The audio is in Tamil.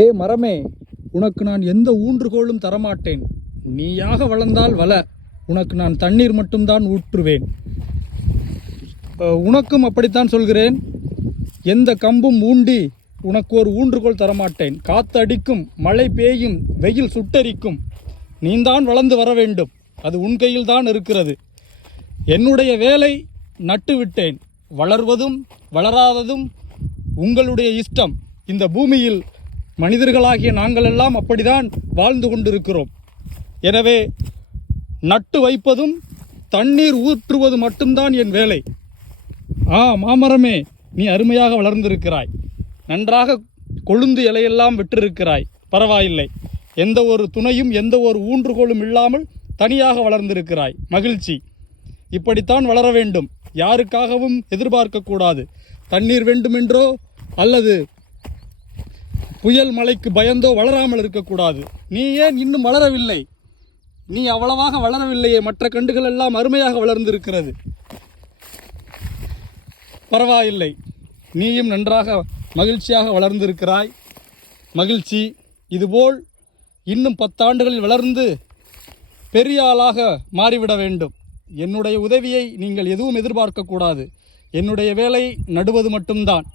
ஏ மரமே, உனக்கு நான் எந்த ஊன்றுகோலும் தரமாட்டேன். நீயாக வளர்ந்தால் வள, உனக்கு நான் தண்ணீர் மட்டும்தான் ஊற்றுவேன். உனக்கும் அப்படித்தான் சொல்கிறேன். எந்த கம்பும் ஊண்டி உனக்கு ஒரு ஊன்றுகோல் தரமாட்டேன். காத்து அடிக்கும், மழை பெய்யும், வெயில் சுட்டரிக்கும், நீந்தான் வளர்ந்து வர வேண்டும். அது உன் கையில் தான் இருக்கிறது. என்னுடைய வேலை நட்டு விட்டேன். வளர்வதும் வளராததும் உங்களுடைய இஷ்டம். இந்த பூமியில் மனிதர்களாகிய நாங்களெல்லாம் அப்படிதான் வாழ்ந்து கொண்டிருக்கிறோம். எனவே நட்டு வைப்பதும் தண்ணீர் ஊற்றுவது மட்டும்தான் என் வேலை. மாமரமே, நீ அருமையாக வளர்ந்திருக்கிறாய். நன்றாக கொழுந்து இலையெல்லாம் விட்டிருக்கிறாய். பரவாயில்லை. எந்த ஒரு துணையும் எந்த ஒரு ஊன்றுகோலும் இல்லாமல் தனியாக வளர்ந்திருக்கிறாய். மகிழ்ச்சி. இப்படித்தான் வளர வேண்டும். யாருக்காகவும் எதிர்பார்க்கக்கூடாது. தண்ணீர் வேண்டுமென்றோ அல்லது புயல் மழைக்கு பயந்தோ வளராமல் இருக்கக்கூடாது. நீ ஏன் இன்னும் வளரவில்லை? நீ அவ்வளவாக வளரவில்லையே. மற்ற கண்டுகள் எல்லாம் அருமையாக வளர்ந்திருக்கிறது. பரவாயில்லை, நீயும் நன்றாக மகிழ்ச்சியாக வளர்ந்திருக்கிறாய். மகிழ்ச்சி. இதுபோல் இன்னும் 10 ஆண்டுகளில் வளர்ந்து பெரிய ஆளாக மாறிவிட வேண்டும். என்னுடைய உதவியை நீங்கள் எதுவும் எதிர்பார்க்கக்கூடாது. என்னுடைய வேலை நடுவது மட்டும்தான்.